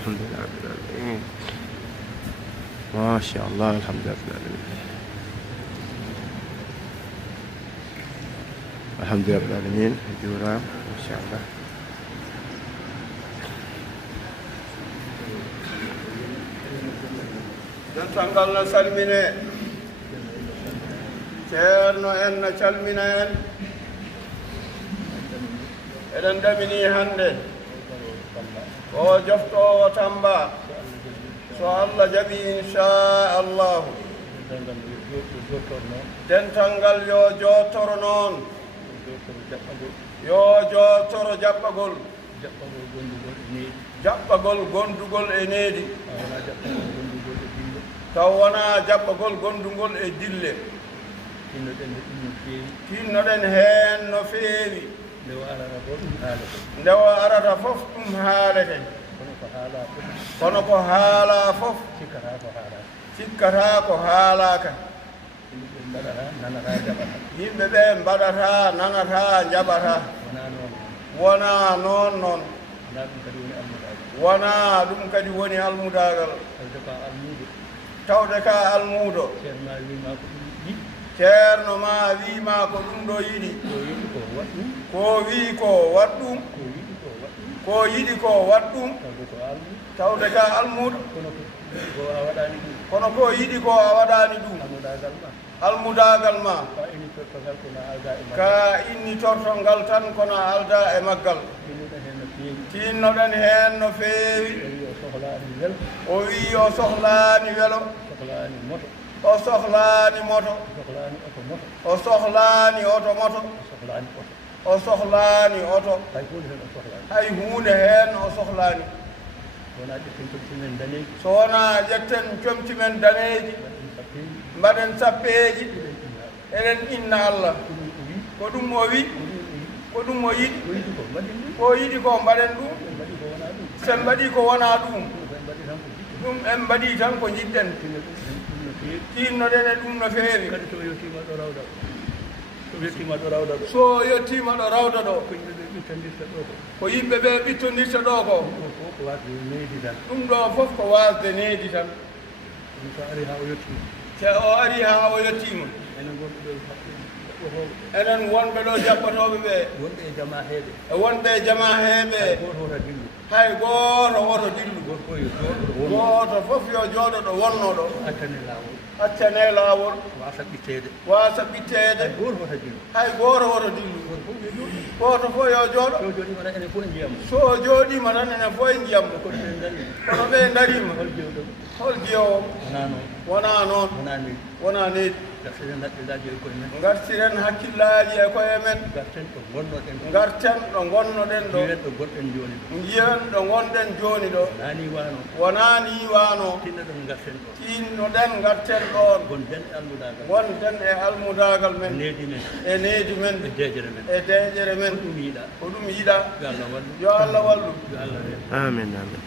الحمد لله رب العالمين. ما شاء الله الحمد لله رب العالمين. الحمد لله رب العالمين. جورا ما شاء الله. dental na salmine ceerno en na calmina en eɗen damini hannde o joftowo Tamba so Allah jaɓi inchallahu dental ngal yo jottoro noon yo jottoro jaɓɓagol jaɓɓagol gondugol e needi taw wona jaɓɓagol gondugol e dille tinnoɗen heen no feewi nde o arata fof ɗum haalete kono ko haala fof cikkata ko haalaka yimɓe ɓe mbaɗata nanata jaɓata wona noon noon wona ɗum kadi woni almudagal tawde ka almuudo ceerno ma wiima ko ɗum ɗo yiɗi ko wi ko wat ɗum ko yiɗi ko wat ɗum tawde ka almuudo kono ko yiɗi ko a waɗani ɗum almudagal ma ka innitorto ngal tan kono alda e maggal tinnoɗen heen no feewi o wi o sohlani welo o sohlani moto o sohlani oto moto o sohlani oto hay hunde heen o sohlani so wona ƴetten comci men daneeji mbaɗen sappeeji eɗen inna Allah ko ɗum o wi ko ɗum o yiɗi ko yiɗi ko mbaɗen ɗum sen mbaɗi ko wona ɗum ɗum en mbaɗi tan ko jiɗɗen tinnoɗen e ɗum no feewi so yettima ɗo rawda ɗo ko yimɓe ɓe ɓittondirta ɗo ko ɗum ɗo fof ko wasde needi tan te o ari ha o yettima enen wonɓe ɗo jaɓɓatoɓe ɓe e wonɓe jama heeɓe hay goto woto dillu goto fof yo jooɗo ɗo wonno ɗo accane laawol wasa ɓittede hay goto woto dillu goto fof yo jooɗo so jooɗima tan enen fof e jiyammo kono ɓe darima hol jeewo wona noon wona needi gartiren hakkillaji e koye men garten ɗo gonnoɗen ɗo jiyen ɗo gonɗen joni ɗo wonani wano tinnoɗen garten ɗon gonɗen e almudagal men e needi men e deƴere men ko ɗum yiɗa yo Allah wallu amin amin.